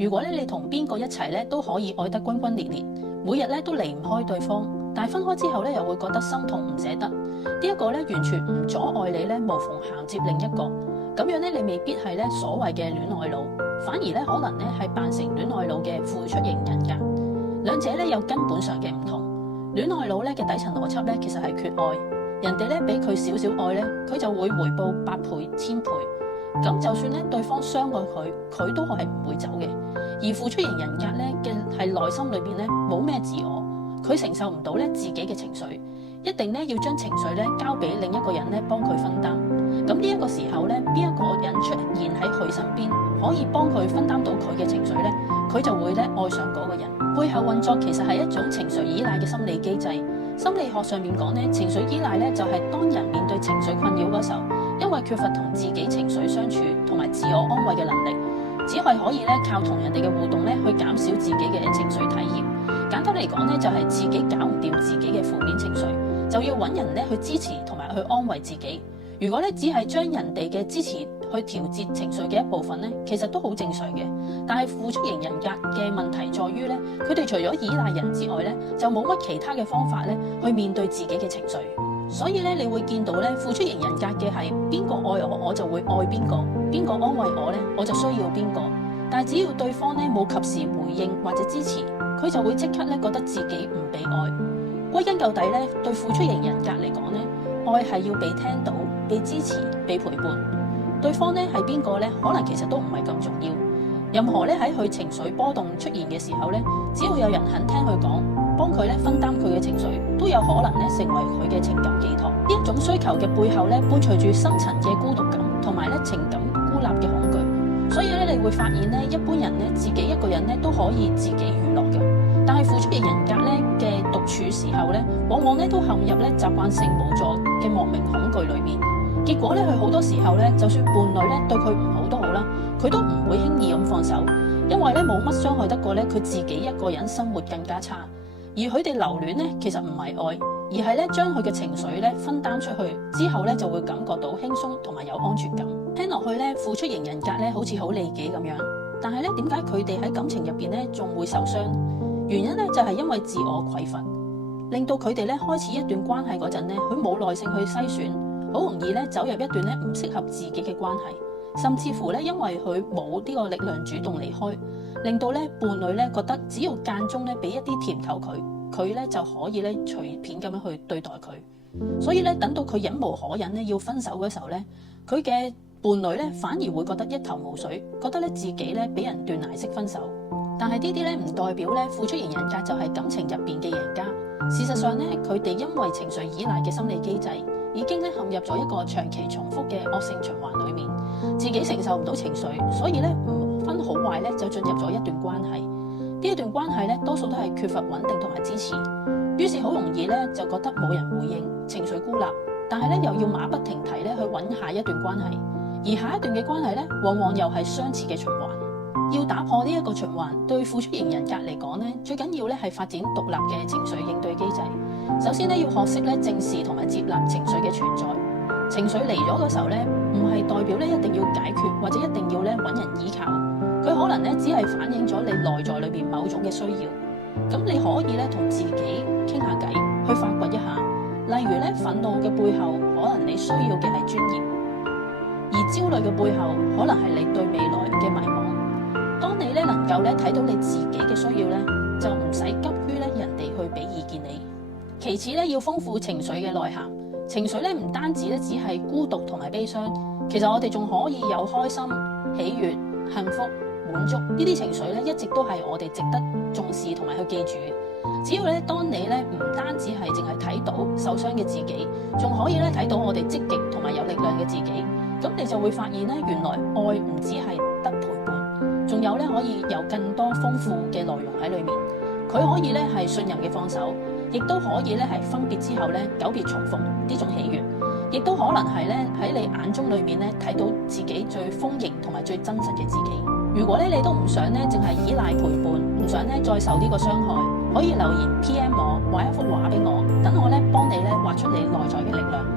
如果你同邊個一齊咧都可以愛得轟轟烈烈，每日咧都離唔開對方，但係分開之後咧又會覺得心痛唔捨得，呢一個咧完全唔阻礙你咧無縫銜接另一個，咁樣咧你未必係咧所謂嘅戀愛腦，反而咧可能咧係扮成戀愛腦嘅付出型人格，兩者咧有根本上嘅唔同。戀愛腦咧嘅底層邏輯咧其實係缺愛，人哋咧俾佢少少愛咧，佢就會回報百倍、千倍。咁就算咧對方傷害佢，佢都係唔會走嘅。而付出型人格咧嘅係內心裏邊咧冇咩自我，佢承受唔到咧自己嘅情緒，一定咧要將情緒咧交俾另一個人咧幫佢分擔。咁呢一個時候咧，邊一個人出現喺佢身邊，可以幫佢分擔到佢嘅情緒咧，佢就會咧愛上嗰個人。背後運作其實係一種情緒依賴嘅心理機制。心理學上面講咧，情緒依賴咧就係當人面對情緒困擾嗰時候，因為缺乏同自己情緒相處同埋自我安慰嘅能力，只係可以咧靠同人哋嘅互動咧去減少自己嘅情緒體驗。簡單嚟講咧，就係自己搞唔掂自己嘅負面情緒，就要揾人咧去支持同埋去安慰自己。如果咧只係將人哋嘅支持去調節情緒嘅一部分咧，其實都好正常嘅。但係付出型人格嘅問題在於咧，佢哋除咗依賴人之外咧，就冇乜其他嘅方法咧去面對自己嘅情緒。所以咧，你會見到咧，付出型人格嘅係邊個愛我，我就會愛邊個；邊個安慰我咧，我就需要邊個。但係只要對方咧冇及時回應或者支持，佢就會即刻咧覺得自己唔被愛。歸根究底咧，對付出型人格嚟講咧，愛係要被聽到、被支持、被陪伴。對方咧係邊個咧，可能其實都唔係咁重要。任何咧喺佢情緒波動出現嘅時候咧，只要有人肯聽佢講，幫佢咧分擔佢嘅情緒，都有可能咧成為佢嘅情感寄託。呢一種需求嘅背後咧，伴隨住深層嘅孤獨感同埋咧情感孤立嘅恐懼。所以咧，你會發現咧，一般人咧自己一個人咧都可以自己娛樂嘅，但係付出型人格咧嘅獨處時候咧，往往咧都陷入咧習慣性無助嘅莫名恐懼裏面。結果咧，佢好多時候咧，就算伴侶咧對佢唔好都好啦，佢都唔會輕易咁放手，因為咧冇乜傷害得過咧佢自己一個人生活更加差。而佢哋留戀咧，其實唔係愛，而係咧將佢嘅情緒咧分擔出去之後咧，就會感覺到輕鬆同埋有安全感。聽落去咧，付出型人格咧好似好利己咁樣，但係咧點解佢哋喺感情入邊咧仲會受傷？原因咧就係因為自我匱乏，令到佢哋咧開始一段關係嗰陣咧，佢冇耐性去篩選。好容易咧走入一段咧唔適合自己嘅關係，甚至乎咧因為佢冇呢個力量主動離開，令到咧伴侶咧覺得只要間中咧俾一啲甜頭佢咧就可以咧隨便咁樣去對待佢。所以咧等到佢忍無可忍咧要分手嘅時候咧，佢嘅伴侶咧反而會覺得一頭霧水，覺得咧自己咧俾人斷崖式分手。但係呢啲咧唔代表咧付出型人格就係感情入邊嘅贏家。事實上咧，佢哋因為情緒依賴嘅心理機制，已經咧陷入咗一個長期重複嘅惡性循環裏面，自己承受唔到情緒，所以咧唔分好壞咧就進入咗一段關係。呢一段關係咧多數都係缺乏穩定同埋支持，於是好容易咧就覺得冇人回應，情緒孤立，但係咧又要馬不停蹄咧去揾下一段關係，而下一段嘅關係咧往往又係相似嘅循環。要打破呢一個循環，對付出型人格嚟講咧，最緊要咧係發展獨立嘅情緒應對機制。首先咧要學識咧正視同埋接納情緒嘅存在。情緒嚟咗嘅時候咧，唔係代表咧一定要解決或者一定要咧揾人依靠，佢可能咧只係反映咗你內在裏邊某種嘅需要。咁你可以咧同自己傾下偈，去發掘一下。例如咧憤怒嘅背後，可能你需要嘅係專業；而焦慮嘅背後，可能係你對未來嘅迷茫。當你咧能夠咧睇到你自己嘅需要咧，就唔使急於咧人哋去俾意見你。其次咧要豐富情緒嘅內涵，情緒咧唔單止咧只係孤獨同埋悲傷，其實我哋仲可以有開心、喜悅、幸福、滿足呢啲情緒咧，一直都係我哋值得重視同埋去記住嘅。只要咧當你咧唔單止係淨係睇到受傷嘅自己，仲可以咧睇到我哋積極同埋有力量嘅自己，咁你就會發現咧原來愛唔只係得陪伴，仲有咧可以有更多豐富嘅內容喺裏面。佢可以咧係信任嘅放手，亦都可以咧係分別之後咧久別重逢呢種喜悅，亦都可能係咧喺你眼中裏面咧睇到自己最豐盈同埋最真實嘅自己。如果咧你都唔想咧淨係依賴陪伴，唔想咧再受呢個傷害，可以留言 PM 我，畫一幅畫俾我，等我咧幫你咧畫出你內在嘅力量。